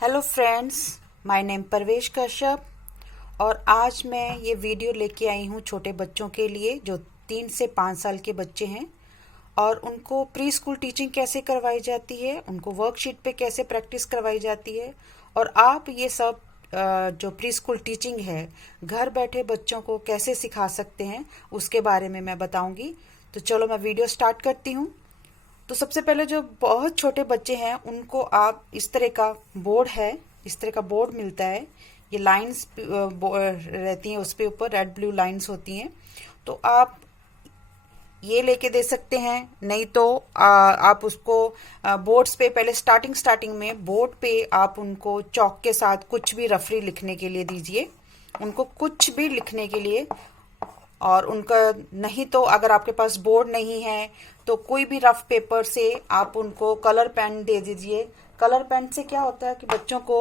Hello friends, my name परवेश कश्यप। और आज मैं ये वीडियो लेके आई हूँ छोटे बच्चों के लिए जो 3 से 5 साल के बच्चे हैं और उनको प्री स्कूल टीचिंग कैसे करवाई जाती है, उनको वर्कशीट पे कैसे प्रैक्टिस करवाई जाती है और आप ये सब जो प्री स्कूल टीचिंग है घर बैठे बच्चों को कैसे सिखा सकते हैं उसके बारे में मैं बताऊंगी। तो चलो मैं वीडियो स्टार्ट करती हूँ। तो सबसे पहले जो बहुत छोटे बच्चे हैं उनको आप इस तरह का बोर्ड है, इस तरह का बोर्ड मिलता है। ये लाइंस रहती हैं, उस पे ऊपर रेड ब्लू लाइंस होती हैं। तो आप ये लेके दे सकते हैं, नहीं तो आप उसको बोर्ड्स पे पहले स्टार्टिंग में बोर्ड पे आप उनको चौक के साथ कुछ भी रफली लिखने के लिए दीजिए, उनको कुछ भी लिखने के लिए। और उनका नहीं तो अगर आपके पास बोर्ड नहीं है तो कोई भी रफ पेपर से आप उनको कलर पेन दे दीजिए। कलर पेन से क्या होता है कि बच्चों को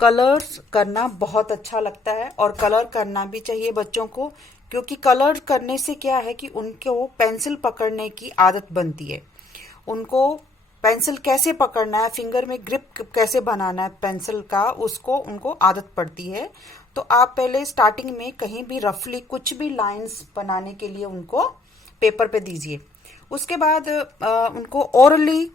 कलर्स करना बहुत अच्छा लगता है और कलर करना भी चाहिए बच्चों को, क्योंकि कलर करने से क्या है कि उनको पेंसिल पकड़ने की आदत बनती है। उनको पेंसिल कैसे पकड़ना है, फिंगर में ग्रिप कैसे बनाना है पेंसिल का, उसको उनको आदत पड़ती है। तो आप पहले स्टार्टिंग में कहीं भी रफली कुछ भी लाइंस बनाने के लिए उनको पेपर पे दीजिए। उसके बाद उनको ओरली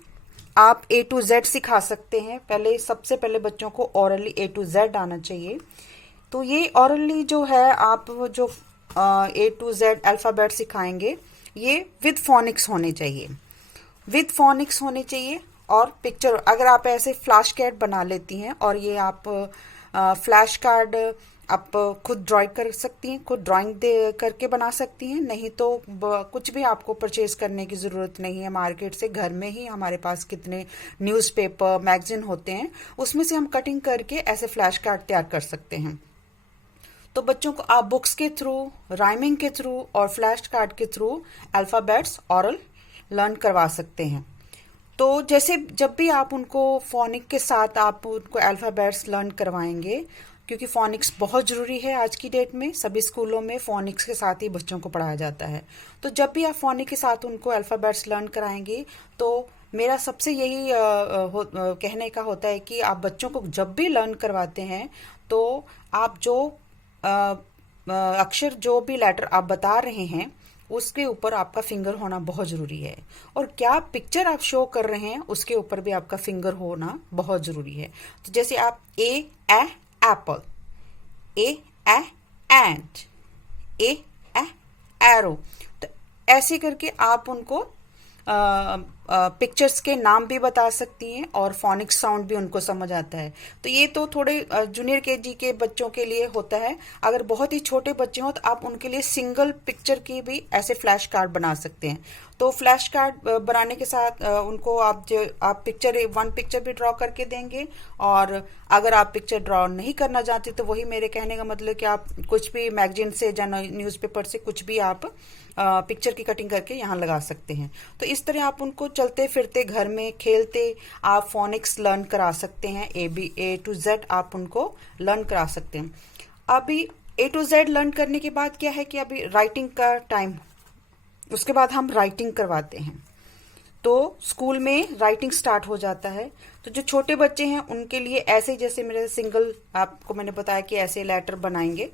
आप A to Z सिखा सकते हैं। पहले सबसे पहले बच्चों को ओरली A to Z आना चाहिए। तो ये ओरली जो है आप जो A to Z अल्फ़ाबेट सिखाएंगे ये विद फोनिक्स होने चाहिए, विद फोनिक्स होने चाहिए। और पिक्चर अगर आप ऐसे फ्लैश कार्ड बना लेती हैं और ये आप फ्लैश कार्ड आप खुद ड्राइंग कर सकती हैं, खुद ड्राइंग दे करके बना सकती हैं। नहीं तो कुछ भी आपको परचेज करने की ज़रूरत नहीं है मार्केट से, घर में ही हमारे पास कितने न्यूज़पेपर मैगजीन होते हैं, उसमें से हम कटिंग करके ऐसे फ्लैश कार्ड तैयार कर सकते हैं। तो बच्चों को आप बुक्स के थ्रू, राइमिंग के थ्रू और फ्लैश कार्ड के थ्रू अल्फ़ाबेट्स ऑरल लर्न करवा सकते हैं। तो जैसे जब भी आप उनको फोनिक के साथ आप उनको अल्फ़ाबेट्स लर्न करवाएंगे, क्योंकि फोनिक्स बहुत ज़रूरी है आज की डेट में, सभी स्कूलों में फोनिक्स के साथ ही बच्चों को पढ़ाया जाता है। तो जब भी आप फोनिक के साथ उनको अल्फ़ाबेट्स लर्न कराएंगे तो मेरा सबसे यही कहने का होता है कि आप बच्चों को जब भी लर्न करवाते हैं तो आप जो अक्षर, जो भी लेटर आप बता रहे हैं उसके ऊपर आपका फिंगर होना बहुत ज़रूरी है। और क्या पिक्चर आप शो कर रहे हैं उसके ऊपर भी आपका फिंगर होना बहुत ज़रूरी है। तो जैसे आप ए एप्पल, ए एंट, ए एरो, तो ऐसे करके आप उनको पिक्चर्स के नाम भी बता सकती हैं और फोनिक्स साउंड भी उनको समझ आता है। तो ये तो थोड़े जूनियर केजी के बच्चों के लिए होता है। अगर बहुत ही छोटे बच्चे हों तो आप उनके लिए सिंगल पिक्चर की भी ऐसे फ्लैश कार्ड बना सकते हैं। तो फ्लैश कार्ड बनाने के साथ उनको आप पिक्चर वन पिक्चर भी ड्रॉ करके देंगे। और अगर आप पिक्चर ड्रॉ नहीं करना चाहते तो वही मेरे कहने का मतलब कि आप कुछ भी मैगजीन से या न्यूज़पेपर से कुछ भी आप पिक्चर की कटिंग करके यहाँ लगा सकते हैं। तो इस तरह आप उनको चलते फिरते घर में खेलते आप फोनिक्स लर्न करा सकते हैं। A to Z आप उनको लर्न करा सकते हैं। अभी A to Z लर्न करने के बाद क्या है कि अभी राइटिंग का टाइम, उसके बाद हम राइटिंग करवाते हैं। तो स्कूल में राइटिंग स्टार्ट हो जाता है। तो जो छोटे बच्चे हैं उनके लिए ऐसे, जैसे मेरे सिंगल आपको मैंने बताया कि ऐसे लेटर बनाएंगे,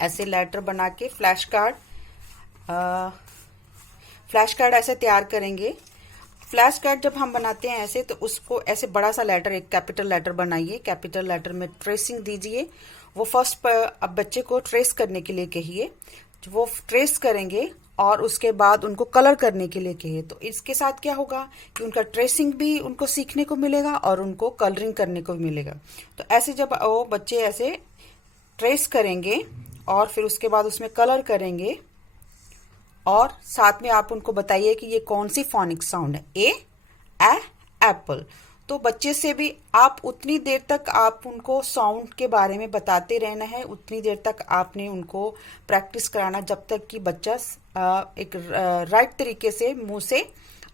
ऐसे लेटर बना के फ्लैश कार्ड ऐसे तैयार करेंगे। फ्लैश कार्ड जब हम बनाते हैं ऐसे, तो उसको ऐसे बड़ा सा लेटर, एक कैपिटल लेटर बनाइए, कैपिटल लेटर में ट्रेसिंग दीजिए। वो फर्स्ट पर अब बच्चे को ट्रेस करने के लिए कहिए, वो ट्रेस करेंगे और उसके बाद उनको कलर करने के लिए कहिए। तो इसके साथ क्या होगा कि उनका ट्रेसिंग भी उनको सीखने को मिलेगा और उनको कलरिंग करने को मिलेगा। तो ऐसे जब वो बच्चे ऐसे ट्रेस करेंगे और फिर उसके बाद उसमें कलर करेंगे और साथ में आप उनको बताइए कि ये कौन सी फोनिक साउंड है, ए एप्पल। तो बच्चे से भी आप उतनी देर तक आप उनको साउंड के बारे में बताते रहना है, उतनी देर तक आपने उनको प्रैक्टिस कराना जब तक कि बच्चा एक राइट तरीके से मुंह से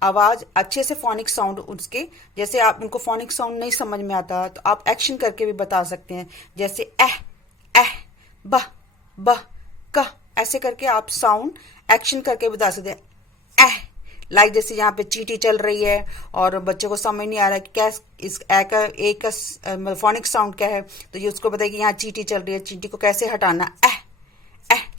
आवाज अच्छे से फोनिक साउंड उसके, जैसे आप उनको फोनिक साउंड नहीं समझ में आता तो आप एक्शन करके भी बता सकते हैं, जैसे एह बह बह कह, ऐसे करके आप साउंड एक्शन करके बता सकते हैं। एह लाइक जैसे यहाँ पे चींटी चल रही है और बच्चे को समझ नहीं आ रहा है कि क्या इस ए का फोनिक साउंड क्या है, तो ये उसको बताएगी यहाँ चींटी चल रही है, चींटी को कैसे हटाना,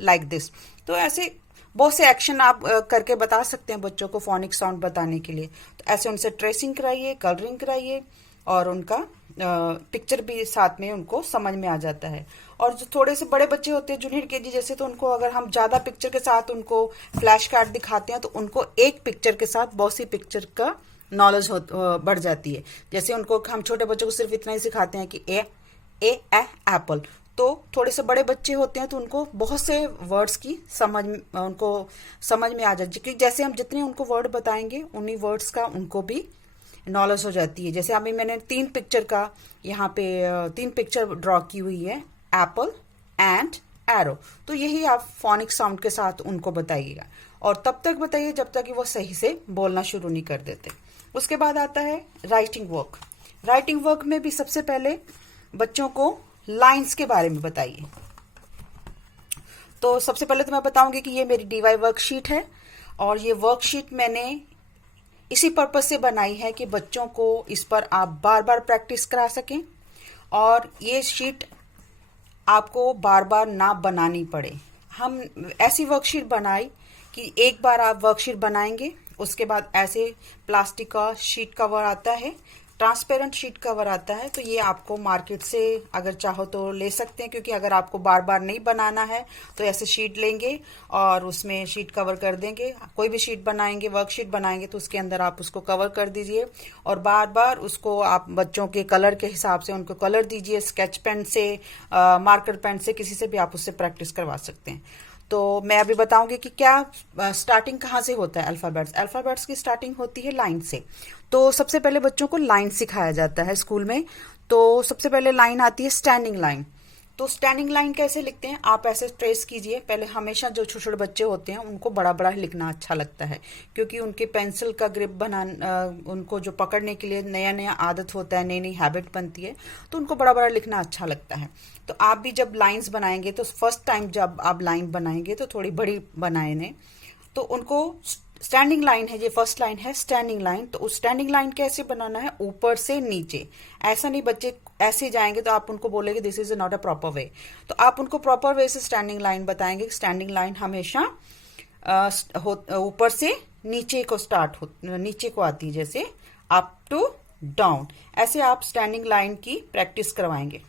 लाइक दिस। तो ऐसे बहुत से एक्शन आप करके बता सकते हैं बच्चों को फोनिक साउंड बताने के लिए। तो ऐसे उनसे ट्रेसिंग कराइए, कलरिंग कराइए और उनका पिक्चर भी साथ में उनको समझ में आ जाता है। और जो थोड़े से बड़े बच्चे होते हैं जूनियर केजी जैसे, तो उनको अगर हम ज़्यादा पिक्चर के साथ उनको फ्लैश कार्ड दिखाते हैं तो उनको एक पिक्चर के साथ बहुत सी पिक्चर का नॉलेज बढ़ जाती है। जैसे उनको हम छोटे बच्चों को सिर्फ इतना ही सिखाते हैं कि ए एप्पल, तो थोड़े से बड़े बच्चे होते हैं तो उनको बहुत से वर्ड्स की उनको समझ में आ जाती है। जैसे हम जितने उनको वर्ड बताएंगे उन्हीं वर्ड्स का उनको भी नॉलेज हो जाती है। जैसे अभी मैंने 3 पिक्चर का यहाँ पे 3 पिक्चर ड्रॉ की हुई है, एप्पल एंड एरो। तो यही आप फोनिक साउंड के साथ उनको बताइएगा और तब तक बताइए जब तक कि वो सही से बोलना शुरू नहीं कर देते। उसके बाद आता है राइटिंग वर्क। राइटिंग वर्क में भी सबसे पहले बच्चों को लाइंस के बारे में बताइए। तो सबसे पहले तो मैं बताऊंगी कि ये मेरी DY वर्कशीट है और ये वर्कशीट मैंने इसी पर्पज से बनाई है कि बच्चों को इस पर आप बार बार प्रैक्टिस करा सकें और ये शीट आपको बार बार ना बनानी पड़े। हम ऐसी वर्कशीट बनाई कि एक बार आप वर्कशीट बनाएंगे, उसके बाद ऐसे प्लास्टिक का शीट कवर आता है, ट्रांसपेरेंट शीट कवर आता है, तो ये आपको मार्केट से अगर चाहो तो ले सकते हैं, क्योंकि अगर आपको बार बार नहीं बनाना है तो ऐसे शीट लेंगे और उसमें शीट कवर कर देंगे। कोई भी शीट बनाएंगे, वर्कशीट बनाएंगे तो उसके अंदर आप उसको कवर कर दीजिए और बार बार उसको आप बच्चों के कलर के हिसाब से उनको कलर दीजिए। स्केच पेन से, मार्कर पेन से, किसी से भी आप उससे प्रैक्टिस करवा सकते हैं। तो मैं अभी बताऊंगी कि क्या स्टार्टिंग कहाँ से होता है। अल्फाबेट्स की स्टार्टिंग होती है लाइन से। तो सबसे पहले बच्चों को लाइन सिखाया जाता है स्कूल में। तो सबसे पहले लाइन आती है स्टैंडिंग लाइन। तो स्टैंडिंग लाइन कैसे लिखते हैं, आप ऐसे ट्रेस कीजिए। पहले हमेशा जो छोटे छोटे बच्चे होते हैं उनको बड़ा बड़ा लिखना अच्छा लगता है, क्योंकि उनके पेंसिल का ग्रिप उनको जो पकड़ने के लिए नया नया आदत होता है, नई नई हैबिट बनती है, तो उनको बड़ा बड़ा लिखना अच्छा लगता है। तो आप भी जब लाइंस बनाएंगे तो फर्स्ट टाइम जब आप लाइन बनाएंगे तो थोड़ी बड़ी बनाए ने, तो उनको स्टैंडिंग लाइन है, ये फर्स्ट लाइन है स्टैंडिंग लाइन। तो उस स्टैंडिंग लाइन कैसे बनाना है, ऊपर से नीचे। ऐसा नहीं बच्चे ऐसे जाएंगे तो आप उनको बोलेंगे this is not a proper way, तो आप उनको प्रॉपर वे से स्टैंडिंग लाइन बताएंगे। स्टैंडिंग लाइन हमेशा ऊपर से नीचे को नीचे को आती है, जैसे अप टू डाउन। ऐसे आप स्टैंडिंग लाइन की प्रैक्टिस करवाएंगे।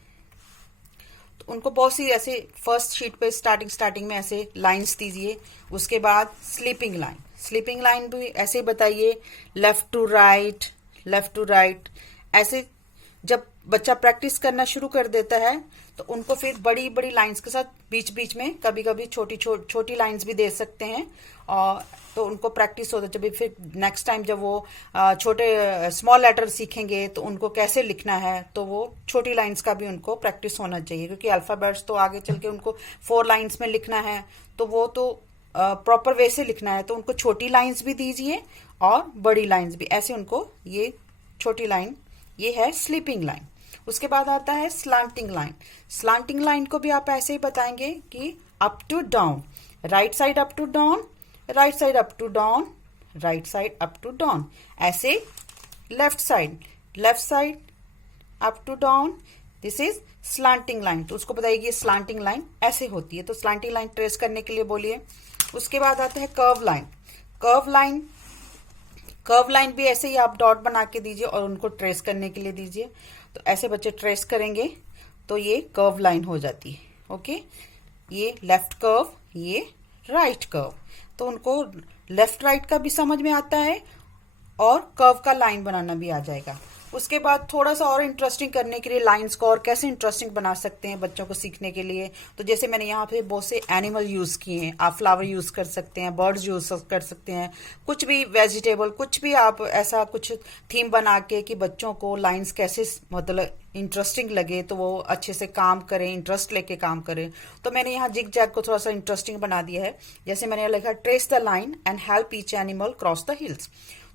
तो उनको बहुत सी ऐसे फर्स्ट शीट पे स्टार्टिंग में ऐसे लाइंस दीजिए। उसके बाद स्लीपिंग लाइन भी ऐसे ही बताइए, लेफ्ट टू राइट। ऐसे जब बच्चा प्रैक्टिस करना शुरू कर देता है तो उनको फिर बड़ी बड़ी लाइंस के साथ बीच बीच में कभी कभी छोटी लाइंस भी दे सकते हैं, और तो उनको प्रैक्टिस होता है। जब फिर नेक्स्ट टाइम जब वो छोटे स्मॉल लेटर सीखेंगे तो उनको कैसे लिखना है, तो वो छोटी लाइंस का भी उनको प्रैक्टिस होना चाहिए, क्योंकि अल्फाबेट्स तो आगे चल के उनको 4 लाइंस में लिखना है, तो वो तो प्रॉपर वे से लिखना है। तो उनको छोटी लाइंस भी दीजिए और बड़ी लाइंस भी। ऐसे उनको ये छोटी लाइन, ये है स्लीपिंग लाइन। उसके बाद आता है स्लांटिंग लाइन को भी आप ऐसे ही बताएंगे कि up to down, right side up to down, right side up to down, right side up to down. ऐसे left side up to down, this is slanting line. तो उसको बताइए स्लांटिंग लाइन ऐसे होती है। तो स्लांटिंग लाइन ट्रेस करने के लिए बोलिए। उसके बाद आता है कर्व लाइन भी ऐसे ही आप डॉट बना के दीजिए और उनको ट्रेस करने के लिए दीजिए। तो ऐसे बच्चे ट्रेस करेंगे तो ये कर्व लाइन हो जाती है। ओके, ये लेफ्ट कर्व, ये राइट कर्व। तो उनको लेफ्ट राइट का भी समझ में आता है और कर्व का लाइन बनाना भी आ जाएगा। उसके बाद थोड़ा सा और इंटरेस्टिंग करने के लिए लाइंस को और कैसे इंटरेस्टिंग बना सकते हैं बच्चों को सीखने के लिए, तो जैसे मैंने यहाँ पे बहुत से एनिमल यूज किए हैं। आप फ्लावर यूज कर सकते हैं, बर्ड्स यूज कर सकते हैं, कुछ भी वेजिटेबल, कुछ भी आप ऐसा कुछ थीम बना के कि बच्चों को लाइंस कैसे मतलब इंटरेस्टिंग लगे तो वो अच्छे से काम करें, इंटरेस्ट लेके काम करें। तो मैंने यहाँ जिग जैग को थोड़ा सा इंटरेस्टिंग बना दिया है। जैसे मैंने लिखा trace the line and help each animal cross the hills.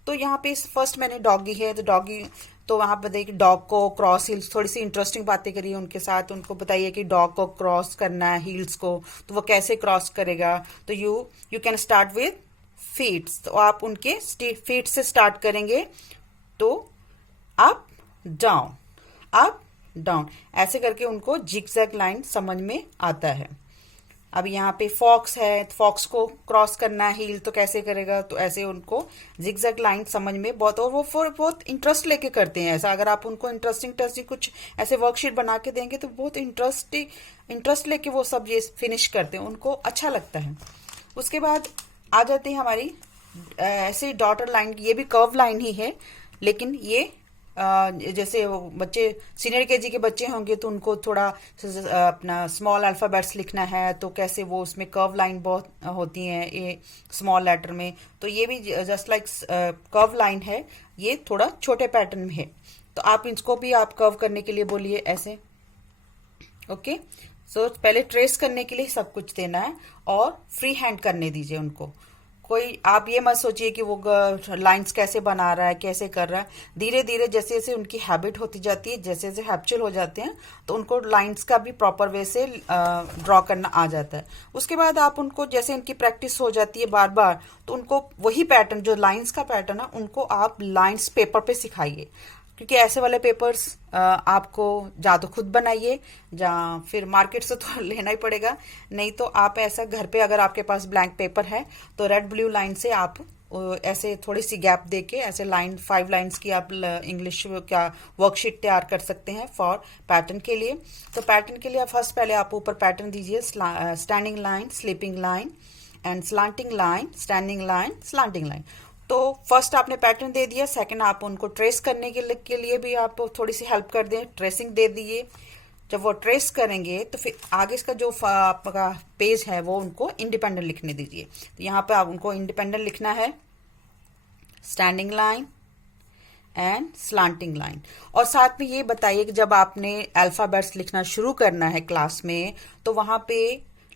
तो यहाँ पे फर्स्ट मैंने डॉगी है, तो डॉगी, तो वहां पर देखिए डॉग को क्रॉस हिल्स, थोड़ी सी इंटरेस्टिंग बातें करिए उनके साथ। उनको बताइए कि डॉग को क्रॉस करना है हिल्स को, तो वो कैसे क्रॉस करेगा। तो you can start with feet, तो आप उनके फीट से स्टार्ट करेंगे। तो अप डाउन, अप डाउन, ऐसे करके उनको जिगजैग लाइन समझ में आता है। अब यहाँ पे फॉक्स है, फॉक्स को क्रॉस करना है हील, तो कैसे करेगा, तो ऐसे उनको जिगजैग लाइन समझ में बहुत, और वो बहुत इंटरेस्ट लेके करते हैं ऐसा। अगर आप उनको इंटरेस्टिंग कुछ ऐसे वर्कशीट बना के देंगे तो बहुत इंटरेस्ट लेके वो सब ये फिनिश करते हैं, उनको अच्छा लगता है। उसके बाद आ जाती है हमारी ऐसे डॉटर लाइन, ये भी कर्व लाइन ही है, लेकिन ये जैसे बच्चे सीनियर केजी के बच्चे होंगे तो उनको थोड़ा अपना स्मॉल अल्फाबेट्स लिखना है, तो कैसे वो उसमें कर्व लाइन बहुत होती हैं ये स्मॉल लेटर में, तो ये भी जस्ट लाइक कर्व लाइन है, ये थोड़ा छोटे पैटर्न में है। तो आप इसको भी आप कर्व करने के लिए बोलिए ऐसे। ओके, सो पहले ट्रेस करने के लिए सब कुछ देना है और फ्री हैंड करने दीजिए उनको। कोई आप ये मत सोचिए कि वो लाइंस कैसे बना रहा है, कैसे कर रहा है। धीरे धीरे जैसे जैसे उनकी हैबिट होती जाती है, जैसे जैसे हैबिचुअल हो जाते हैं, तो उनको लाइंस का भी प्रॉपर वे से ड्रॉ करना आ जाता है। उसके बाद आप उनको जैसे इनकी प्रैक्टिस हो जाती है बार बार, तो उनको वही पैटर्न, जो लाइंस का पैटर्न है, उनको आप लाइंस पेपर पे सिखाइए। क्योंकि ऐसे वाले पेपर्स आपको या तो खुद बनाइए या फिर मार्केट से तो लेना ही पड़ेगा, नहीं तो आप ऐसा घर पे अगर आपके पास ब्लैंक पेपर है तो रेड ब्लू लाइन से आप ऐसे थोड़ी सी गैप देके ऐसे लाइन 5 लाइंस की आप इंग्लिश क्या वर्कशीट तैयार कर सकते हैं फॉर पैटर्न के लिए। तो पैटर्न के लिए फर्स्ट पहले आप ऊपर पैटर्न दीजिए, standing line, sleeping line and slanting line, standing line, slanting line. तो फर्स्ट आपने पैटर्न दे दिया, सेकंड आप उनको ट्रेस करने के लिए भी आप थोड़ी सी हेल्प कर दें, ट्रेसिंग दे दिए। जब वो ट्रेस करेंगे तो फिर आगे इसका जो आपका पेज है वो उनको इंडिपेंडेंट लिखने दीजिए। तो यहाँ पे आप उनको इंडिपेंडेंट लिखना है, standing line and slanting line. और साथ में ये बताइए कि जब आपने अल्फाबेट्स लिखना शुरू करना है क्लास में, तो वहां पे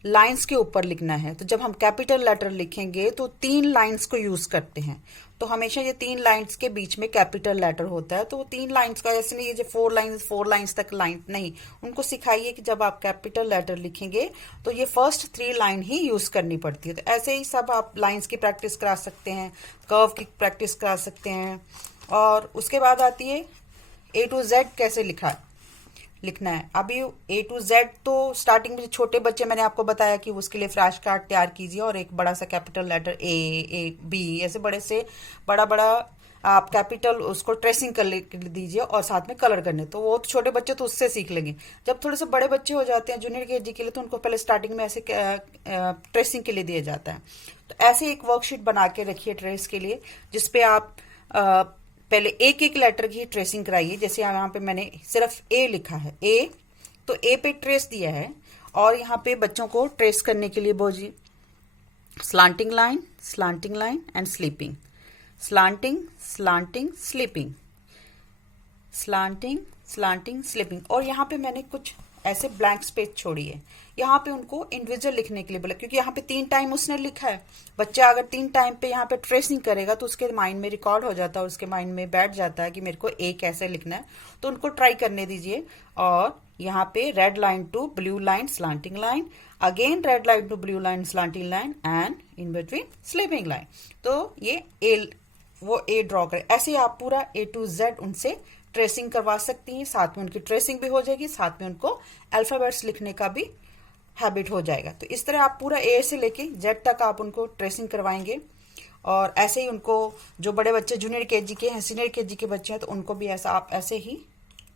लाइंस के ऊपर लिखना है। तो जब हम कैपिटल लेटर लिखेंगे तो 3 लाइंस को यूज करते हैं, तो हमेशा ये 3 लाइंस के बीच में कैपिटल लेटर होता है। तो वो 3 लाइंस का ऐसे नहीं, ये जो 4 लाइंस तक लाइन नहीं, उनको सिखाइए कि जब आप कैपिटल लेटर लिखेंगे तो ये फर्स्ट 3 लाइन ही यूज करनी पड़ती है। तो ऐसे ही सब आप लाइंस की प्रैक्टिस करा सकते हैं, कर्व की प्रैक्टिस करा सकते हैं। और उसके बाद आती है A to Z कैसे लिखना है। अभी A to Z तो स्टार्टिंग में छोटे बच्चे, मैंने आपको बताया कि उसके लिए फ्लैश कार्ड तैयार कीजिए और एक बड़ा सा कैपिटल लेटर A B ऐसे बड़े से बड़ा आप कैपिटल उसको ट्रेसिंग कर दीजिए और साथ में कलर करने। तो वो छोटे बच्चे तो उससे सीख लेंगे। जब थोड़े से बड़े बच्चे हो जाते हैं जूनियर केजी के लिए, तो उनको पहले स्टार्टिंग में ऐसे ट्रेसिंग के लिए दिया जाता है। तो ऐसे एक वर्कशीट बना के रखिए ट्रेस के लिए, जिसपे आप पहले एक एक लेटर की ट्रेसिंग कराइए। जैसे यहाँ पे मैंने सिर्फ ए लिखा है, ए, तो ए पे ट्रेस दिया है। और यहाँ पे बच्चों को ट्रेस करने के लिए बोलिए slanting line and sleeping, slanting slanting sleeping, slanting sleeping. और यहाँ पे मैंने कुछ ऐसे ब्लैंक स्पेस छोड़ी है, यहाँ पे उनको इंडिविजुअल लिखने के लिए बोला, क्योंकि यहाँ पे 3 टाइम उसने लिखा है। बच्चा अगर 3 टाइम पे यहाँ पे ट्रेसिंग करेगा तो उसके माइंड में रिकॉर्ड हो जाता है, उसके माइंड में बैठ जाता है कि मेरे को ए कैसे लिखना है। तो उनको ट्राई करने दीजिए। और यहाँ पे red line to blue line slanting line, again red line to blue line slanting line and in between sleeping line. तो ये ए ड्रॉ करें। ऐसे आप पूरा A to Z उनसे ट्रेसिंग करवा सकती हैं, साथ में उनकी ट्रेसिंग भी हो जाएगी, साथ में उनको अल्फाबेट्स लिखने का भी हैबिट हो जाएगा। तो इस तरह आप पूरा A से लेके Z तक आप उनको ट्रेसिंग करवाएंगे। और ऐसे ही उनको, जो बड़े बच्चे जूनियर केजी के हैं, सीनियर केजी के बच्चे हैं, तो उनको भी ऐसा आप ऐसे ही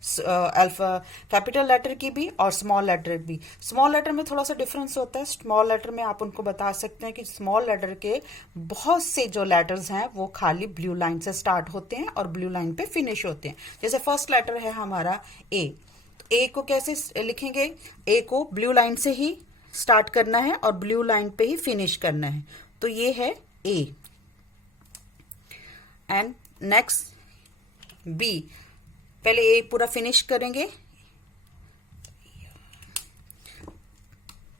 कैपिटल लेटर की भी और स्मॉल लेटर भी। स्मॉल लेटर में थोड़ा सा डिफरेंस होता है। स्मॉल लेटर में आप उनको बता सकते हैं कि स्मॉल लेटर के बहुत से जो लेटर्स हैं वो खाली ब्लू लाइन से स्टार्ट होते हैं और ब्लू लाइन पे फिनिश होते हैं। जैसे फर्स्ट लेटर है हमारा ए, तो ए को कैसे लिखेंगे, ए को ब्लू लाइन से ही स्टार्ट करना है और ब्लू लाइन पे ही फिनिश करना है। तो ये है ए। एंड नेक्स्ट बी, पहले ए पूरा फिनिश करेंगे।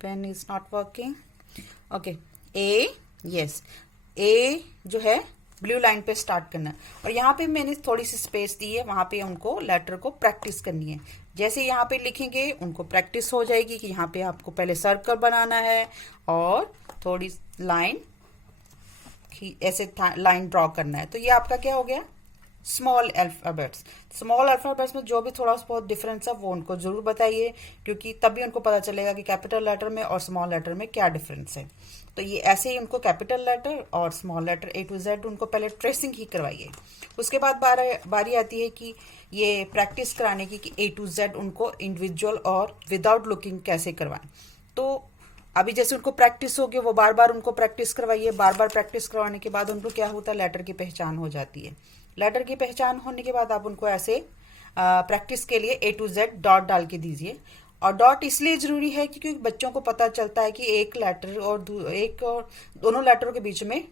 Pen is not working. Okay, A, yes, A जो है ब्लू लाइन पे स्टार्ट करना है। और यहाँ पे मैंने थोड़ी सी स्पेस दी है, वहां पे उनको लेटर को प्रैक्टिस करनी है। जैसे यहाँ पे लिखेंगे उनको प्रैक्टिस हो जाएगी कि यहाँ पे आपको पहले सर्कल बनाना है और थोड़ी लाइन ऐसे लाइन ड्रॉ करना है। तो ये आपका क्या हो गया, स्मॉल अल्फाबेट्स। स्मॉल अल्फाबेट्स में जो भी थोड़ा बहुत डिफरेंस है वो उनको जरूर बताइए, क्योंकि तभी उनको पता चलेगा कि कैपिटल लेटर में और स्मॉल लेटर में क्या डिफरेंस है। तो ये ऐसे ही उनको कैपिटल लेटर और small letter A to Z उनको पहले ट्रेसिंग ही करवाइए। उसके बाद बारी आती है कि ये प्रैक्टिस कराने की कि A to Z उनको इंडिविजुअल और विदाउट लुकिंग कैसे करवाएं। तो अभी जैसे उनको प्रैक्टिस होगी, वो बार बार उनको प्रैक्टिस करवाइए। बार बार प्रैक्टिस करवाने के बाद उनको क्या होता है, लेटर की पहचान हो जाती है। लेटर की पहचान होने के बाद आप उनको ऐसे प्रैक्टिस के लिए A to Z डॉट डाल के दीजिए। और डॉट इसलिए जरूरी है क्योंकि बच्चों को पता चलता है कि एक लेटर और दोनों लेटरों के बीच में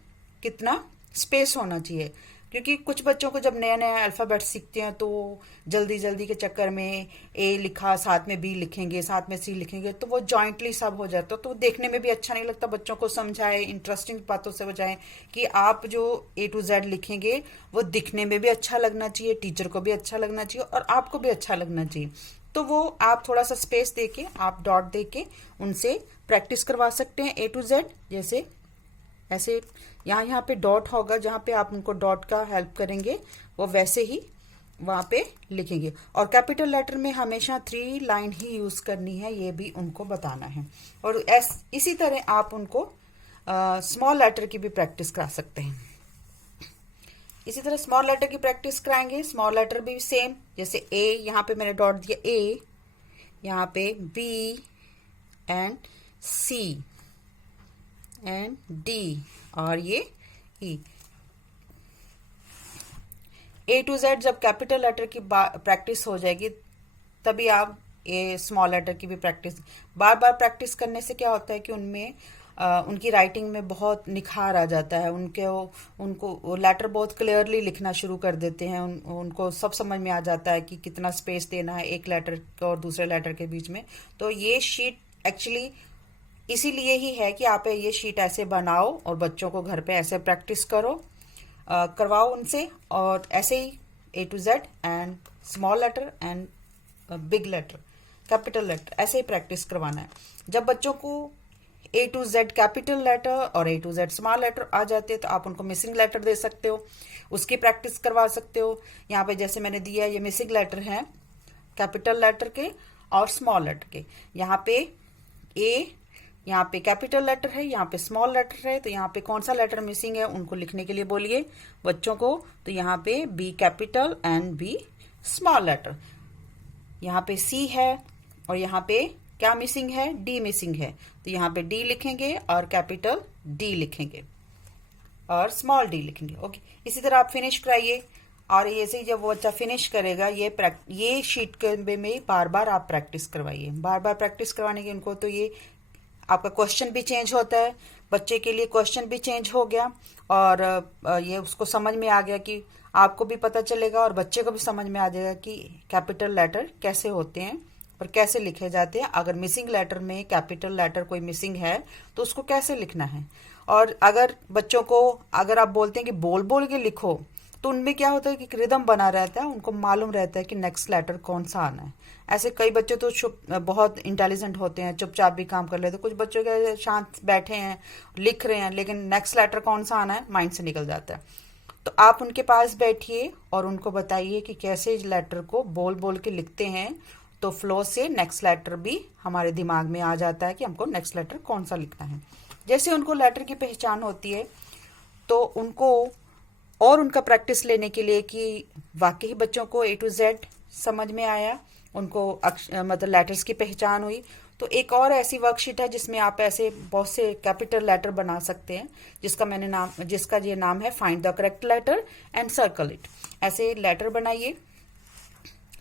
कितना स्पेस होना चाहिए। क्योंकि कुछ बच्चों को जब नया नया अल्फ़ाबेट सीखते हैं तो जल्दी जल्दी के चक्कर में ए लिखा, साथ में बी लिखेंगे, साथ में सी लिखेंगे, तो वो जॉइंटली सब हो जाता है। तो देखने में भी अच्छा नहीं लगता। बच्चों को समझाएं, इंटरेस्टिंग बातों से बजाएं कि आप जो A to Z लिखेंगे वो दिखने में भी अच्छा लगना चाहिए, टीचर को भी अच्छा लगना चाहिए और आपको भी अच्छा लगना चाहिए। तो वो आप थोड़ा सा स्पेस देके, आप डॉट देके उनसे प्रैक्टिस करवा सकते हैं A to Z। जैसे ऐसे यहाँ पे डॉट होगा, जहाँ पे आप उनको डॉट का हेल्प करेंगे वो वैसे ही वहाँ पे लिखेंगे। और कैपिटल लेटर में हमेशा 3 लाइन ही यूज करनी है, ये भी उनको बताना है। और इसी तरह आप उनको स्मॉल लेटर की भी प्रैक्टिस करा सकते हैं। इसी तरह स्मॉल लेटर की प्रैक्टिस कराएंगे। स्मॉल लेटर भी सेम, जैसे ए, यहाँ पे मैंने डॉट दिया ए, यहाँ पे B and C and D और ये ई। A to Z जब कैपिटल लेटर की प्रैक्टिस हो जाएगी तभी आप ये स्मॉल लेटर की भी प्रैक्टिस। बार बार प्रैक्टिस करने से क्या होता है कि उनमें उनकी राइटिंग में बहुत निखार आ जाता है। उनको लेटर बहुत क्लियरली लिखना शुरू कर देते हैं। उनको सब समझ में आ जाता है कि कितना स्पेस देना है एक लेटर और दूसरे लेटर के बीच में। तो ये शीट एक्चुअली इसीलिए ही है कि आप ये शीट ऐसे बनाओ और बच्चों को घर पे ऐसे प्रैक्टिस करवाओ उनसे। और ऐसे ही A to Z and small letter and big letter, capital letter, ऐसे ही प्रैक्टिस करवाना है। जब बच्चों को A to Z capital letter और A to Z small letter आ जाते हैं तो आप उनको मिसिंग लेटर दे सकते हो, उसकी प्रैक्टिस करवा सकते हो। यहाँ पे जैसे मैंने दिया, ये मिसिंग लेटर है कैपिटल लेटर के और स्मॉल लेटर के। यहाँ पे A, यहाँ पे कैपिटल लेटर है, यहाँ पे स्मॉल लेटर है। तो यहाँ पे कौन सा लेटर मिसिंग है उनको लिखने के लिए बोलिए बच्चों को। तो यहाँ पे B capital and B small letter. यहाँ पे C है और यहाँ पे क्या मिसिंग है, D मिसिंग है। तो यहाँ पे D लिखेंगे और कैपिटल D लिखेंगे और स्मॉल d लिखेंगे। ओके, इसी तरह आप फिनिश कराइए। और ऐसे ही जब वो बच्चा फिनिश करेगा ये शीट के में बार बार आप प्रैक्टिस करवाइए। बार बार प्रैक्टिस करवाने के उनको तो ये आपका क्वेश्चन भी चेंज होता है, बच्चे के लिए क्वेश्चन भी चेंज हो गया और ये उसको समझ में आ गया कि आपको भी पता चलेगा और बच्चे को भी समझ में आ जाएगा कि कैपिटल लेटर कैसे होते हैं और कैसे लिखे जाते हैं। अगर मिसिंग लेटर में कैपिटल लेटर कोई मिसिंग है तो उसको कैसे लिखना है। और अगर बच्चों को अगर आप बोलते हैं कि बोल बोल के लिखो तो उनमें क्या होता है कि रिदम बना रहता है, उनको मालूम रहता है कि नेक्स्ट लेटर कौन सा आना है। ऐसे कई बच्चे तो बहुत इंटेलिजेंट होते हैं, चुपचाप भी काम कर लेते हैं। कुछ बच्चों के शांत बैठे हैं, लिख रहे हैं, लेकिन नेक्स्ट लेटर कौन सा आना है माइंड से निकल जाता है। तो आप उनके पास बैठिए और उनको बताइए कि कैसे इस लेटर को बोल बोल के लिखते हैं, तो फ्लो से नेक्स्ट लेटर भी हमारे दिमाग में आ जाता है कि हमको नेक्स्ट लेटर कौन सा लिखना है। जैसे उनको लेटर की पहचान होती है तो उनको और उनका प्रैक्टिस लेने के लिए कि वाकई बच्चों को A to Z समझ में आया, उनको मतलब लेटर्स की पहचान हुई, तो एक और ऐसी वर्कशीट है जिसमें आप ऐसे बहुत से कैपिटल लेटर बना सकते हैं, जिसका ये नाम है find the correct letter and circle it. ऐसे लेटर बनाइए,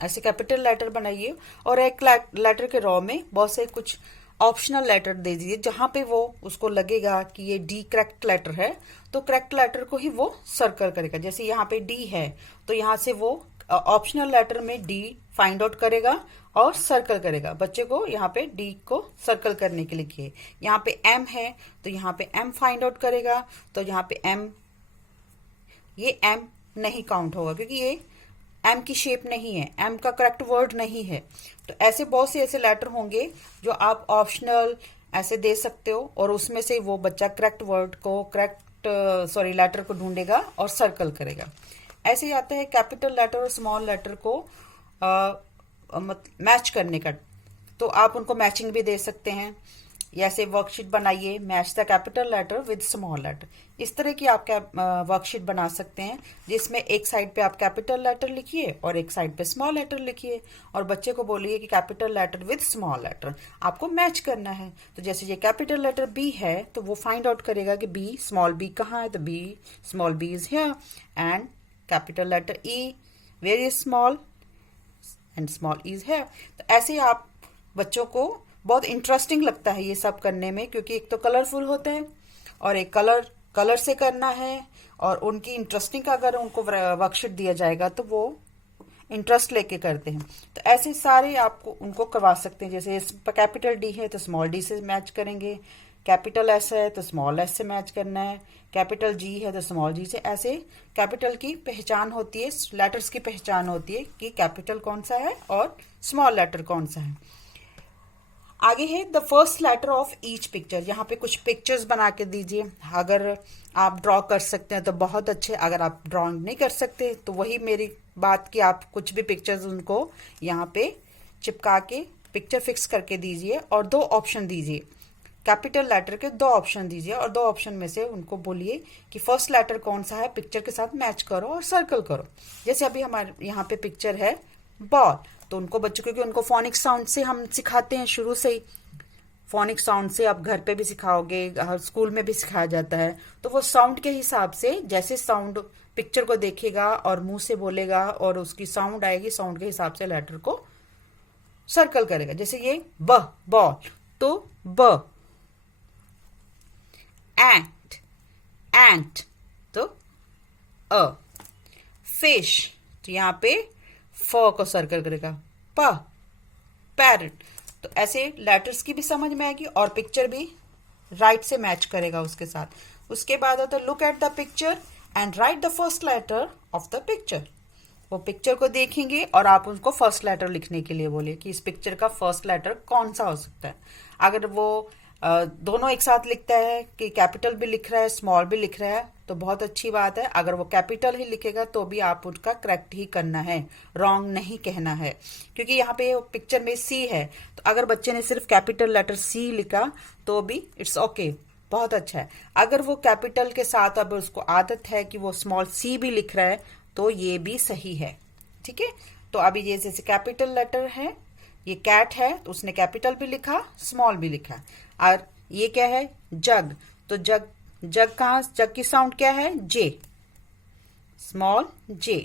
ऐसे कैपिटल लेटर बनाइए और एक लेटर के रॉ में बहुत से कुछ ऑप्शनल लेटर दे दीजिए जहां पे वो उसको लगेगा कि ये डी करेक्ट लेटर है तो करेक्ट लेटर को ही वो सर्कल करेगा। जैसे यहाँ पे डी है तो यहाँ से वो ऑप्शनल लेटर में डी फाइंड आउट करेगा और सर्कल करेगा। बच्चे को यहाँ पे डी को सर्कल करने के लिए यहाँ पे एम है तो यहाँ पे एम फाइंड आउट करेगा। तो यहाँ पे एम, ये एम नहीं काउंट होगा क्योंकि ये एम की शेप नहीं है, एम का करेक्ट वर्ड नहीं है। तो ऐसे बहुत से ऐसे लेटर होंगे जो आप ऑप्शनल ऐसे दे सकते हो और उसमें से वो बच्चा करेक्ट वर्ड को, करेक्ट लेटर को ढूंढेगा और सर्कल करेगा। ऐसे ही आता है कैपिटल लेटर और स्मॉल लेटर को मैच करने का। तो आप उनको मैचिंग भी दे सकते हैं, ऐसे वर्कशीट बनाइए, match the capital letter with small letter. इस तरह की आप वर्कशीट बना सकते हैं जिसमें एक साइड पे आप कैपिटल लेटर लिखिए और एक साइड पे स्मॉल लेटर लिखिए और बच्चे को बोलिए कि capital letter with small letter आपको मैच करना है। तो जैसे ये कैपिटल लेटर बी है तो वो फाइंड आउट करेगा कि बी, स्मॉल बी कहाँ है, तो B, small B is here. And capital letter E, where is small, and small is here. तो ऐसे ही आप बच्चों को बहुत इंटरेस्टिंग लगता है ये सब करने में, क्योंकि एक तो कलरफुल होते हैं और एक कलर से करना है, और उनकी इंटरेस्टिंग अगर उनको वर्कशीट दिया जाएगा तो वो इंटरेस्ट लेके करते हैं। तो ऐसे सारे आपको उनको करवा सकते हैं। जैसे कैपिटल डी है तो स्मॉल डी से मैच करेंगे, कैपिटल एस है तो स्मॉल एस से मैच करना है, कैपिटल जी है तो स्मॉल जी से। ऐसे कैपिटल की पहचान होती है, लेटर्स की पहचान होती है कि कैपिटल कौन सा है और स्मॉल लेटर कौन सा है। आगे है the first letter of each picture. यहाँ पे कुछ पिक्चर्स बना के दीजिए। अगर आप ड्रॉ कर सकते हैं तो बहुत अच्छे, अगर आप ड्रॉइंग नहीं कर सकते तो वही मेरी बात कि आप कुछ भी पिक्चर्स उनको यहाँ पे चिपका के पिक्चर फिक्स करके दीजिए और दो ऑप्शन दीजिए। कैपिटल लेटर के दो ऑप्शन दीजिए और दो ऑप्शन में से उनको बोलिए कि फर्स्ट लेटर कौन सा है, पिक्चर के साथ मैच करो और सर्कल करो। जैसे अभी हमारे यहाँ पे पिक्चर है बॉल, तो उनको बच्चों, क्योंकि उनको फोनिक साउंड से हम सिखाते हैं शुरू से ही, फोनिक साउंड से आप घर पे भी सिखाओगे, स्कूल में भी सिखाया जाता है। तो वो साउंड के हिसाब से, जैसे साउंड पिक्चर को देखेगा और मुंह से बोलेगा और उसकी साउंड आएगी, साउंड के हिसाब से लेटर को सर्कल करेगा। जैसे ये ब, बॉल, तो ब। एंट, एंट, तो अ। फिश, तो यहाँ पे फ को सर्कल करेगा, प, पैरट। तो ऐसे लेटर्स की भी समझ में आएगी और पिक्चर भी राइट से मैच करेगा उसके साथ। उसके बाद होता है look at the picture and write the first letter of the picture. वो पिक्चर को देखेंगे और आप उनको फर्स्ट लेटर लिखने के लिए बोलिए कि इस पिक्चर का फर्स्ट लेटर कौन सा हो सकता है। अगर वो दोनों एक साथ लिखता है कि कैपिटल भी लिख रहा है, स्मॉल भी लिख रहा है, तो बहुत अच्छी बात है। अगर वो कैपिटल ही लिखेगा तो भी आप उसका करेक्ट ही करना है, रॉन्ग नहीं कहना है, क्योंकि यहाँ पे पिक्चर में सी है। तो अगर बच्चे ने सिर्फ कैपिटल लेटर सी लिखा तो भी इट्स ओके, बहुत अच्छा है। अगर वो कैपिटल के साथ अब उसको आदत है कि वो स्मॉल सी भी लिख रहा है तो ये भी सही है, ठीक है। तो अभी ये जैसे कैपिटल लेटर है, ये कैट है तो उसने कैपिटल भी लिखा, स्मॉल भी लिखा। और ये क्या है, जग, तो जग, जग कहाँ, जग की साउंड क्या है, जे, स्मॉल जे।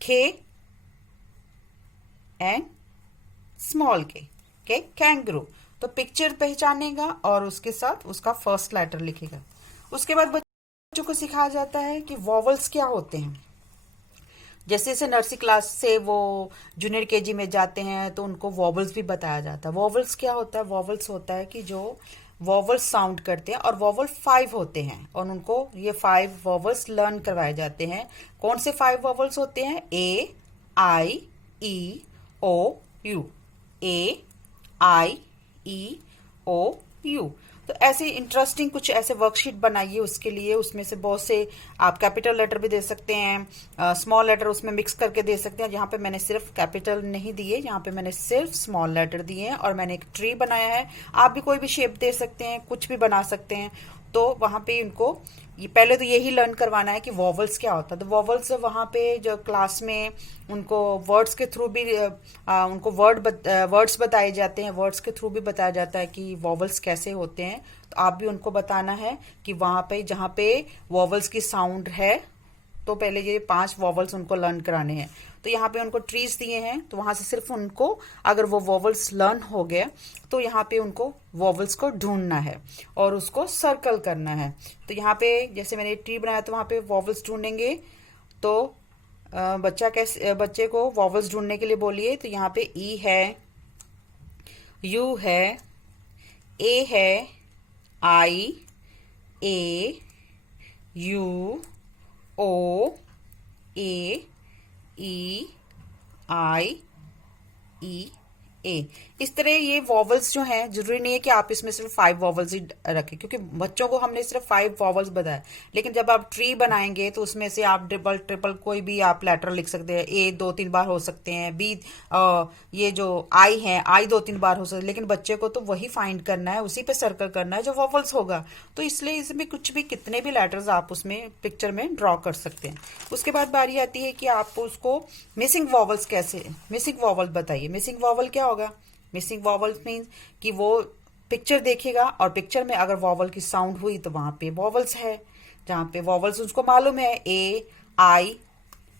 खे एंड स्मॉल के, कैंगरू। तो पिक्चर पहचानेगा और उसके साथ उसका फर्स्ट लेटर लिखेगा। उसके बाद बच्चों को सिखाया जाता है कि वॉवल्स क्या होते हैं। जैसे जैसे नर्सरी क्लास से वो जूनियर केजी में जाते हैं तो उनको वॉवल्स भी बताया जाता है। वॉवल्स क्या होता है, वॉवल्स होता है कि जो वॉवल्स साउंड करते हैं, और वॉवल 5 होते हैं और उनको ये 5 वॉवल्स लर्न करवाए जाते हैं। कौन से 5 वॉवल्स होते हैं, ए, आई, ई, ओ, you, A, I, E, O, you. तो ऐसे इंटरेस्टिंग कुछ ऐसे वर्कशीट बनाइए उसके लिए। उसमें से बहुत से आप कैपिटल लेटर भी दे सकते हैं, स्मॉल लेटर उसमें मिक्स करके दे सकते हैं। यहाँ पे मैंने सिर्फ कैपिटल नहीं दिए, यहाँ पे मैंने सिर्फ स्मॉल लेटर दिए हैं और मैंने एक ट्री बनाया है। आप भी कोई भी शेप दे सकते हैं, कुछ भी बना सकते हैं। तो वहाँ पे इनको ये पहले तो यही लर्न करवाना है कि वॉवल्स क्या होता है। तो वॉवल्स वहाँ पे जो क्लास में उनको वर्ड्स के थ्रू भी उनको वर्ड्स बताए जाते हैं, वर्ड्स के थ्रू भी बताया जाता है कि वॉवल्स कैसे होते हैं। तो आप भी उनको बताना है कि वहाँ पे जहाँ पे वॉवल्स की साउंड है तो पहले ये 5 वॉवल्स उनको लर्न कराने हैं। तो यहाँ पे उनको ट्रीज दिए हैं, तो वहां से सिर्फ उनको अगर वो वॉवल्स लर्न हो गए तो यहाँ पे उनको वॉवल्स को ढूंढना है और उसको सर्कल करना है। तो यहाँ पे जैसे मैंने ट्री बनाया तो वहाँ पे वॉवल्स ढूंढेंगे। तो बच्चे को वॉवल्स ढूंढने के लिए बोलिए। तो यहाँ पे ई है, यू है, ए है, आई, ए, यू, ओ, ए, ई, आई, ई, ए। इस तरह ये वॉवल्स जो हैं, जरूरी नहीं है कि आप इसमें सिर्फ 5 वॉवल्स ही रखें, क्योंकि बच्चों को हमने सिर्फ 5 वॉवल्स बताया, लेकिन जब आप ट्री बनाएंगे तो उसमें से आप डबल ट्रिपल कोई भी आप लेटर लिख सकते हैं। ए 2-3 बार हो सकते हैं, बी ये जो आई है, आई 2-3 बार हो सकते हैं, लेकिन बच्चे को तो वही फाइंड करना है, उसी पे सर्कल करना है जो वॉवल्स होगा। तो इसलिए इसमें कुछ भी, कितने भी लेटर्स आप उसमें पिक्चर में ड्रॉ कर सकते हैं। उसके बाद बारी आती है कि आप उसको मिसिंग वॉवल्स कैसे, मिसिंग वॉवल बताइए। मिसिंग वॉवल क्या होगा? मिसिंग वॉवल मीन्स कि वो पिक्चर देखेगा और पिक्चर में अगर वॉवल की साउंड हुई तो वहां पे वॉवल्स है, जहां पे वॉवल्स उसको मालूम है ए, आई,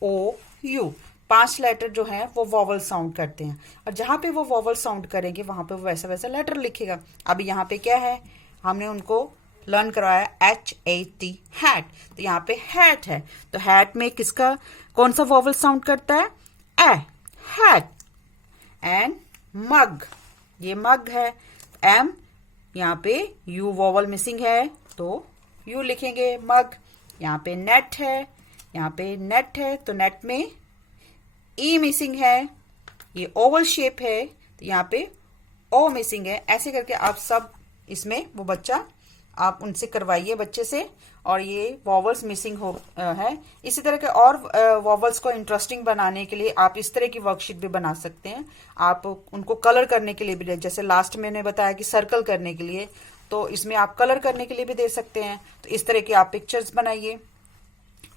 ओ, यू, 5 लेटर जो है वो वॉवल साउंड करते हैं, और जहां पे वो वॉवल साउंड करेंगे वहां पे वो वैसा वैसा लेटर लिखेगा। अब यहाँ पे क्या है, हमने उनको लर्न करवाया HAT, हैट। तो यहाँ पे हैट है, तो हैट में किसका, कौन सा वॉवल साउंड करता है? ए, हैट। एंड मग, ये मग है, एम, यहाँ पे यू वॉवल मिसिंग है तो यू लिखेंगे मग। यहाँ पे नेट है, यहाँ पे नेट है तो नेट में ई मिसिंग है, ये ओवल शेप है तो यहाँ पे ओ मिसिंग है। ऐसे करके आप सब इसमें वो बच्चा, आप उनसे करवाइए बच्चे से, और ये वॉवल्स मिसिंग हो है। इसी तरह के और वॉवल्स को इंटरेस्टिंग बनाने के लिए आप इस तरह की वर्कशीट भी बना सकते हैं। आप उनको कलर करने के लिए भी, जैसे लास्ट मैंने बताया कि सर्कल करने के लिए, तो इसमें आप कलर करने के लिए भी दे सकते हैं। तो इस तरह की आप पिक्चर्स बनाइए,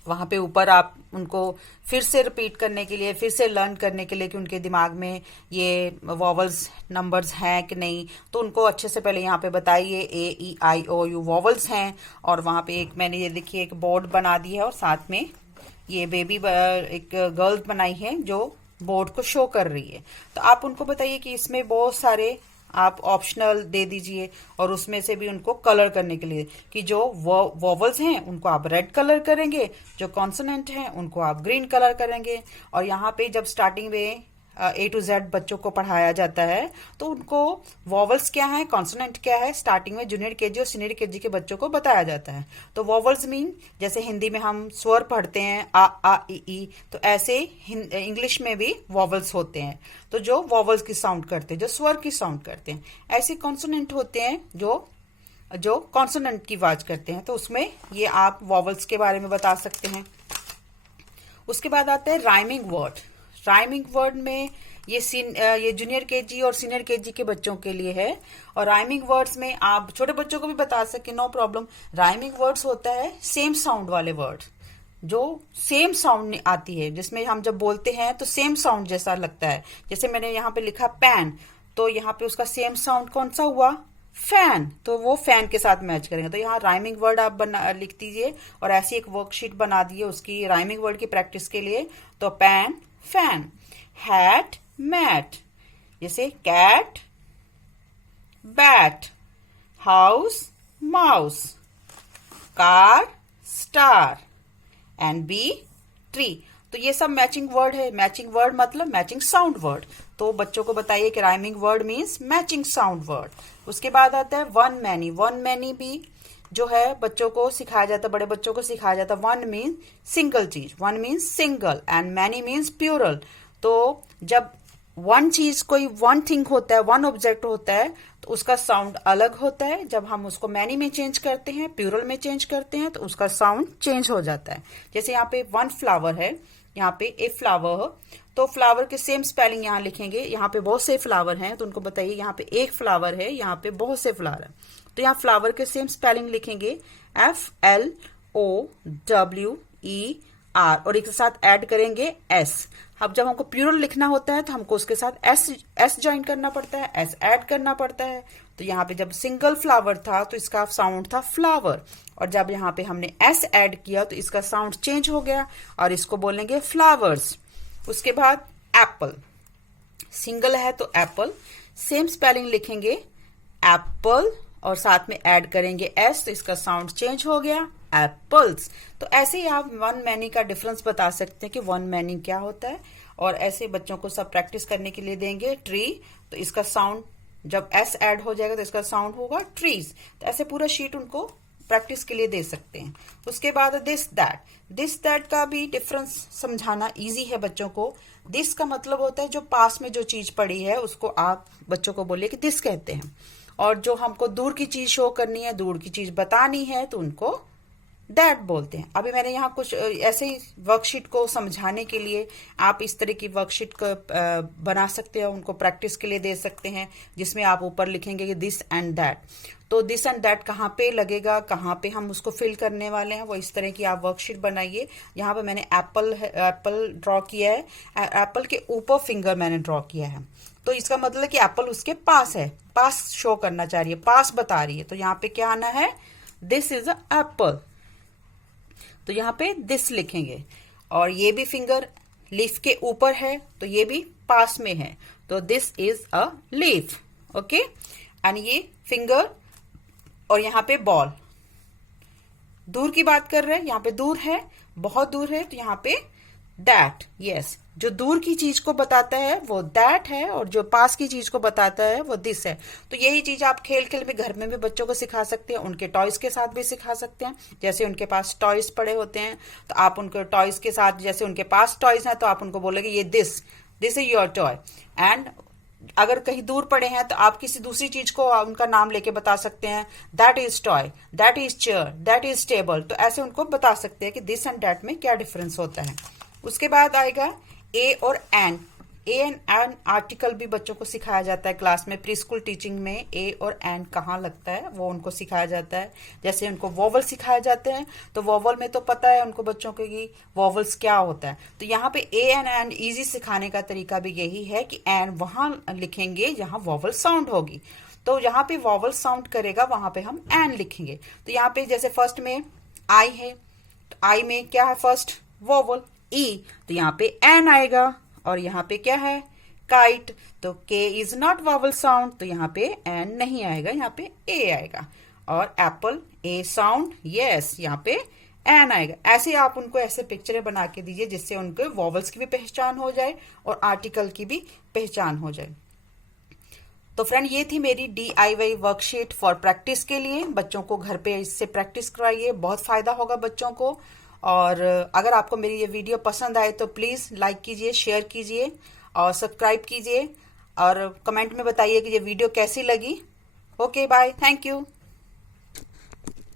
वहां पे ऊपर आप उनको फिर से रिपीट करने के लिए, फिर से लर्न करने के लिए कि उनके दिमाग में ये वॉवल्स नंबर्स हैं कि नहीं, तो उनको अच्छे से पहले यहाँ पे बताइए ए, ई, आई, ओ, यू वॉवल्स हैं। और वहां पे एक मैंने ये देखिए एक बोर्ड बना दी है, और साथ में ये बेबी एक गर्ल बनाई है जो बोर्ड को शो कर रही है। तो आप उनको बताइए कि इसमें बहुत सारे आप ऑप्शनल दे दीजिए, और उसमें से भी उनको कलर करने के लिए कि जो वॉवल्स हैं उनको आप रेड कलर करेंगे, जो कॉन्सोनेंट हैं उनको आप ग्रीन कलर करेंगे। और यहाँ पे जब स्टार्टिंग में A to Z बच्चों को पढ़ाया जाता है तो उनको वॉवल्स क्या है, कॉन्सोनेंट क्या है, स्टार्टिंग में जूनियर केजी और सीनियर केजी के बच्चों को बताया जाता है। तो वॉवल्स मीन, जैसे हिंदी में हम स्वर पढ़ते हैं आ ई, तो ऐसे इंग्लिश में भी वॉवल्स होते हैं, तो जो वॉवल्स की साउंड करते हैं, जो स्वर की साउंड करते हैं। ऐसे कॉन्सोनेंट होते हैं जो कॉन्सोनेंट की आवाज करते हैं, तो उसमें ये आप वॉवल्स के बारे में बता सकते हैं। उसके बाद आता है राइमिंग वर्ड। राइमिंग वर्ड में ये जूनियर केजी और सीनियर केजी के बच्चों के लिए है, और राइमिंग वर्ड्स में आप छोटे बच्चों को भी बता सके, नो प्रॉब्लम। राइमिंग वर्ड्स होता है सेम साउंड वाले वर्ड, जो सेम साउंड आती है, जिसमें हम जब बोलते हैं तो सेम साउंड जैसा लगता है। जैसे मैंने यहाँ पे लिखा पैन, तो यहाँ पे उसका सेम साउंड कौन सा हुआ? फैन, तो वो फैन के साथ मैच करेंगे। तो यहाँ राइमिंग वर्ड आप लिख दीजिए, और ऐसी एक वर्कशीट बना दिए उसकी राइमिंग वर्ड की प्रैक्टिस के लिए। तो पैन, फैन, हैट, मैट, जैसे cat, bat, house, mouse, car, star, and bee, tree. तो ये सब मैचिंग वर्ड है। मैचिंग वर्ड मतलब मैचिंग साउंड वर्ड। तो बच्चों को बताइए कि rhyming word means matching sound word. उसके बाद आता है वन मैनी। वन मैनी भी जो है बच्चों को सिखाया जाता है, बड़े बच्चों को सिखाया जाता है। वन मीन्स सिंगल चीज, one means single, and many means plural. तो जब वन चीज, कोई वन थिंग होता है, वन ऑब्जेक्ट होता है, तो उसका साउंड अलग होता है। जब हम उसको मैनी में चेंज करते हैं, प्यूरल में चेंज करते हैं, तो उसका साउंड चेंज हो जाता है। जैसे यहाँ पे वन फ्लावर है, यहाँ पे ए फ्लावर हो, तो फ्लावर के सेम स्पेलिंग यहाँ लिखेंगे। यहाँ पे बहुत से फ्लावर हैं, तो उनको बताइए यहाँ पे एक फ्लावर है, यहाँ पे बहुत से फ्लावर है, तो यहाँ फ्लावर के सेम स्पेलिंग लिखेंगे FLOWER, और एक साथ ऐड करेंगे S। अब जब हमको प्यूरल लिखना होता है तो हमको उसके साथ S ज्वाइन करना पड़ता है, S ऐड करना पड़ता है। तो यहाँ पे जब सिंगल फ्लावर था तो इसका साउंड था फ्लावर, और जब यहाँ पे हमने S ऐड किया तो इसका साउंड चेंज हो गया, और इसको बोलेंगे फ्लावर्स। उसके बाद एप्पल, सिंगल है तो एप्पल, सेम स्पेलिंग लिखेंगे एप्पल, और साथ में ऐड करेंगे S, तो इसका साउंड चेंज हो गया, एप्पल्स। तो ऐसे ही आप वन मैनी का डिफरेंस बता सकते हैं कि वन मैनी क्या होता है, और ऐसे बच्चों को सब प्रैक्टिस करने के लिए देंगे। ट्री, तो इसका साउंड जब S ऐड हो जाएगा तो इसका साउंड होगा ट्रीज। तो ऐसे पूरा शीट उनको प्रैक्टिस के लिए दे सकते हैं। उसके बाद दिस दैट का भी डिफरेंस समझाना इजी है बच्चों को। दिस का मतलब होता है जो पास में जो चीज पड़ी है उसको आप बच्चों को बोलिए कि दिस कहते हैं, और जो हमको दूर की चीज शो करनी है, दूर की चीज बतानी है, तो उनको दैट बोलते हैं। अभी मैंने यहाँ कुछ ऐसे ही वर्कशीट को समझाने के लिए आप इस तरह की वर्कशीट को बना सकते हो, उनको प्रैक्टिस के लिए दे सकते हैं, जिसमें आप ऊपर लिखेंगे कि दिस एंड दैट। तो दिस एंड दैट कहाँ पे लगेगा, कहाँ पे हम उसको फिल करने वाले हैं, वो इस तरह की आप वर्कशीट बनाइए। यहाँ पे मैंने एप्पल ड्रॉ किया है, एप्पल के ऊपर फिंगर मैंने ड्रॉ किया है। तो इसका मतलब है कि एप्पल उसके पास है, पास शो करना चाह रही है, पास बता रही है। तो यहाँ पे क्या आना है, दिस इज अ एप्पल। तो यहाँ पे दिस लिखेंगे, और ये भी फिंगर लीफ के ऊपर है तो ये भी पास में है, तो this is a leaf. Okay, and ये फिंगर और यहाँ पे बॉल, दूर की बात कर रहे हैं, यहाँ पे दूर है, बहुत दूर है, तो यहाँ पे दैट। यस, जो दूर की चीज को बताता है वो दैट है, और जो पास की चीज को बताता है वो दिस है। तो यही चीज आप खेल खेल में घर में भी बच्चों को सिखा सकते हैं, उनके टॉयज के साथ भी सिखा सकते हैं। जैसे उनके पास टॉयज पड़े होते हैं तो आप उनके टॉयज के साथ, जैसे उनके पास टॉयज हैं तो आप उनको बोलेंगे ये this is your toy. And अगर कहीं दूर पड़े हैं तो आप किसी दूसरी चीज को उनका नाम लेके बता सकते हैं, that is toy, that is chair, that is table. तो ऐसे उनको बता सकते हैं कि दिस एंड दैट में क्या डिफरेंस होता है। उसके बाद आएगा ए और an. A and an article भी बच्चों को सिखाया जाता है क्लास में। प्री स्कूल टीचिंग में ए और एन कहाँ लगता है वो उनको सिखाया जाता है। जैसे उनको वोवल सिखाए जाते हैं तो वोवल में तो पता है उनको बच्चों को कि वोवल्स क्या होता है। तो यहाँ पे ए एंड एन इजी सिखाने का तरीका भी यही है कि एन वहां लिखेंगे जहां वोवल साउंड होगी। तो यहाँ पे वोवल साउंड करेगा वहां पे हम एन लिखेंगे। तो यहाँ पे जैसे फर्स्ट में आई है, तो आई में क्या है फर्स्ट वोवल ई, तो यहाँ पे एन आएगा। और यहाँ पे क्या है काइट, तो के इज नॉट वोवल साउंड, तो यहाँ पे एन नहीं आएगा, यहाँ पे ए आएगा। और एप्पल ए साउंड, यस, यहाँ पे एन आएगा। ऐसे आप उनको ऐसे पिक्चरें बना के दीजिए जिससे उनको वोवल्स की भी पहचान हो जाए और आर्टिकल की भी पहचान हो जाए। तो फ्रेंड, ये थी मेरी DIY वर्कशीट फॉर प्रैक्टिस के लिए। बच्चों को घर पे इससे प्रैक्टिस कराइए, बहुत फायदा होगा बच्चों को। और अगर आपको मेरी ये वीडियो पसंद आए तो प्लीज लाइक कीजिए, शेयर कीजिए और सब्सक्राइब कीजिए, और कमेंट में बताइए कि ये वीडियो कैसी लगी। Okay, bye, thank you.